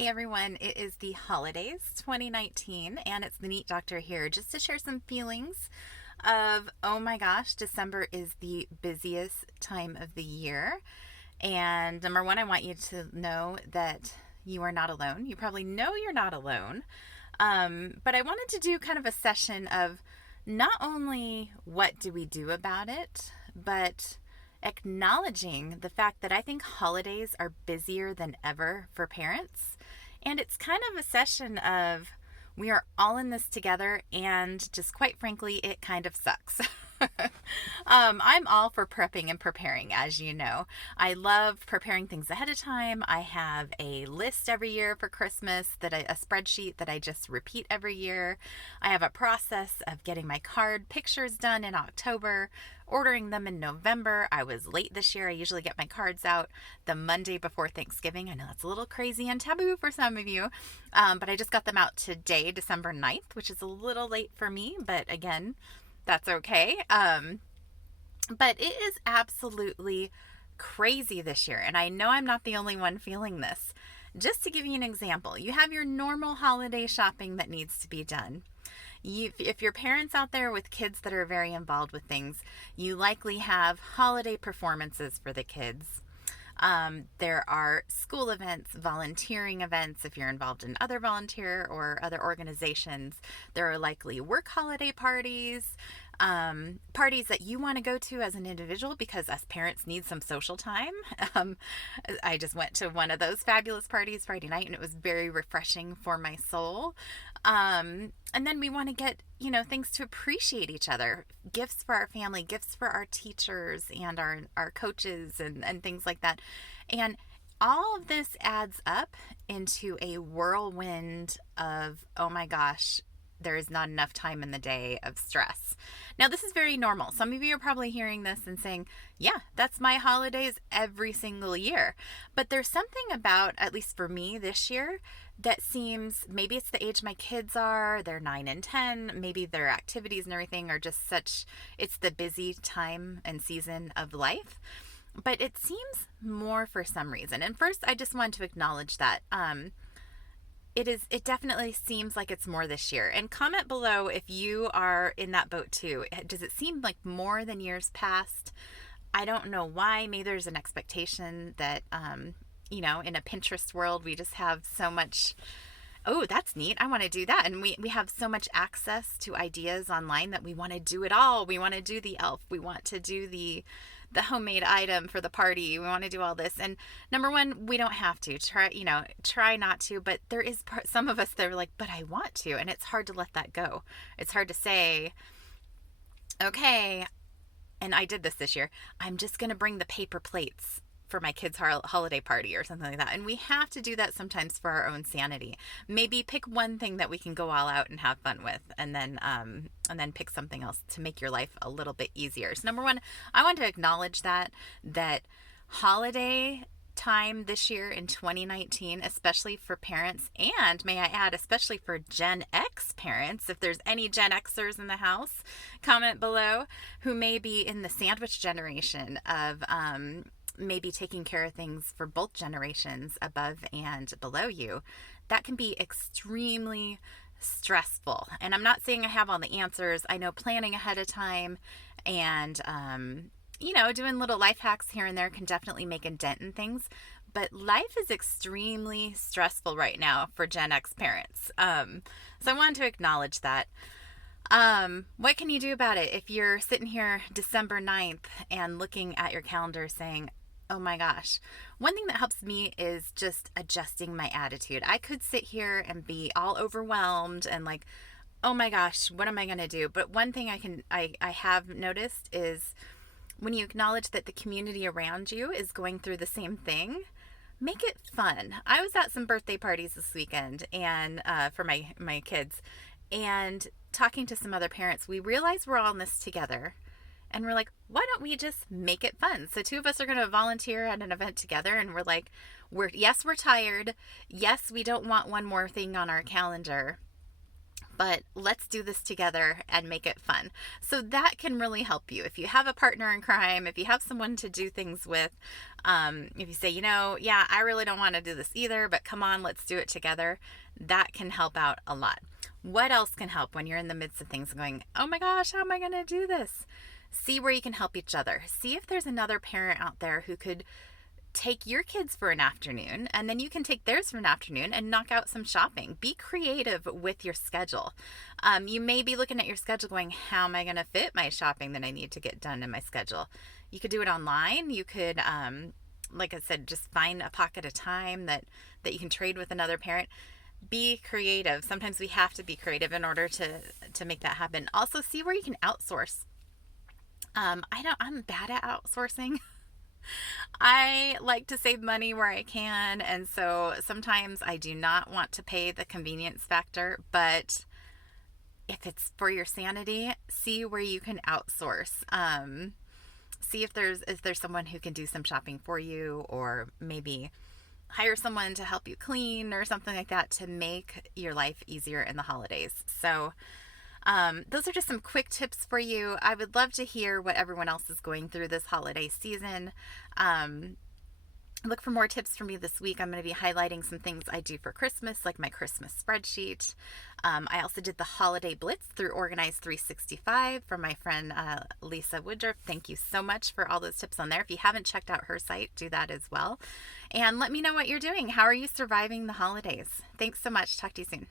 Hey everyone, it is the holidays 2019 and it's the Neat Doctor here just to share some feelings of oh my gosh, December is the busiest time of the year. And number one, I want you to know that you are not alone. You probably know you're not alone. But I wanted to do kind of a session of not only what do we do about it, but acknowledging the fact that I think holidays are busier than ever for parents. And it's kind of a session of we are all in this together, and just quite frankly, it kind of sucks. I'm all for prepping and preparing, as you know. I love preparing things ahead of time. I have a list every year for Christmas a spreadsheet that I just repeat every year. I have a process of getting my card pictures done in October, ordering them in November. I was late this year. I usually get my cards out the Monday before Thanksgiving. I know that's a little crazy and taboo for some of you, but I just got them out today, December 9th, which is a little late for me, but again, that's okay. But it is absolutely crazy this year. And I know I'm not the only one feeling this. Just to give you an example, you have your normal holiday shopping that needs to be done. If you're parents out there with kids that are very involved with things, you likely have holiday performances for the kids. There are school events, volunteering events, if you're involved in other volunteer or other organizations. There are likely work holiday parties, parties that you want to go to as an individual because us parents need some social time. I just went to one of those fabulous parties Friday night and it was very refreshing for my soul. And then we want to get, things to appreciate each other, gifts for our family, gifts for our teachers and our coaches and things like that. And all of this adds up into a whirlwind of, oh my gosh, there is not enough time in the day of stress. Now, this is very normal. Some of you are probably hearing this and saying, yeah, that's my holidays every single year. But there's something about, at least for me this year, that seems, maybe it's the age my kids are, they're 9 and 10, maybe their activities and everything are just it's the busy time and season of life. But it seems more for some reason. And first, I just want to acknowledge that. It definitely seems like it's more this year. And comment below if you are in that boat too. Does it seem like more than years past? I don't know why. Maybe there's an expectation that, in a Pinterest world, we just have so much, oh, that's neat, I want to do that. And we have so much access to ideas online that we want to do it all. We want to do the elf. We want to do the homemade item for the party. We want to do all this. And number one, we don't have to try not to, but there is some of us that are like, but I want to. And it's hard to let that go. It's hard to say, okay, and I did this year, I'm just going to bring the paper plates for my kids' holiday party or something like that. And we have to do that sometimes for our own sanity. Maybe pick one thing that we can go all out and have fun with, and then pick something else to make your life a little bit easier. So number one, I want to acknowledge that holiday time this year in 2019, especially for parents, and may I add, especially for Gen X parents, if there's any Gen Xers in the house, comment below, who may be in the sandwich generation of maybe taking care of things for both generations above and below you. That can be extremely stressful. And I'm not saying I have all the answers. I know planning ahead of time and, doing little life hacks here and there can definitely make a dent in things. But life is extremely stressful right now for Gen X parents. So I wanted to acknowledge that. What can you do about it if you're sitting here December 9th and looking at your calendar saying, oh my gosh? One thing that helps me is just adjusting my attitude. I could sit here and be all overwhelmed and like, oh my gosh, what am I going to do? But one thing I have noticed is when you acknowledge that the community around you is going through the same thing, make it fun. I was at some birthday parties this weekend and for my kids, and talking to some other parents, we realized we're all in this together. And we're like, why don't we just make it fun? So two of us are going to volunteer at an event together. And we're like, yes, we're tired. Yes, we don't want one more thing on our calendar. but let's do this together and make it fun. So that can really help you. If you have a partner in crime, if you have someone to do things with, if you say, yeah, I really don't want to do this either, but come on, let's do it together, that can help out a lot. What else can help when you're in the midst of things going, oh my gosh, how am I going to do this? See where you can help each other. See if there's another parent out there who could take your kids for an afternoon, and then you can take theirs for an afternoon and knock out some shopping. Be creative with your schedule. You may be looking at your schedule going, how am I going to fit my shopping that I need to get done in my schedule? You could do it online. You could, like I said, just find a pocket of time that you can trade with another parent. Be creative. Sometimes we have to be creative in order to make that happen. Also, see where you can outsource. I'm bad at outsourcing. I like to save money where I can, and so sometimes I do not want to pay the convenience factor, but if it's for your sanity, see where you can outsource. See if there's someone who can do some shopping for you, or maybe hire someone to help you clean or something like that to make your life easier in the holidays. So those are just some quick tips for you. I would love to hear what everyone else is going through this holiday season. Look for more tips from me this week. I'm going to be highlighting some things I do for Christmas, like my Christmas spreadsheet. I also did the Holiday Blitz through Organize 365 from my friend Lisa Woodruff. Thank you so much for all those tips on there. If you haven't checked out her site, do that as well. And let me know what you're doing. How are you surviving the holidays? Thanks so much. Talk to you soon.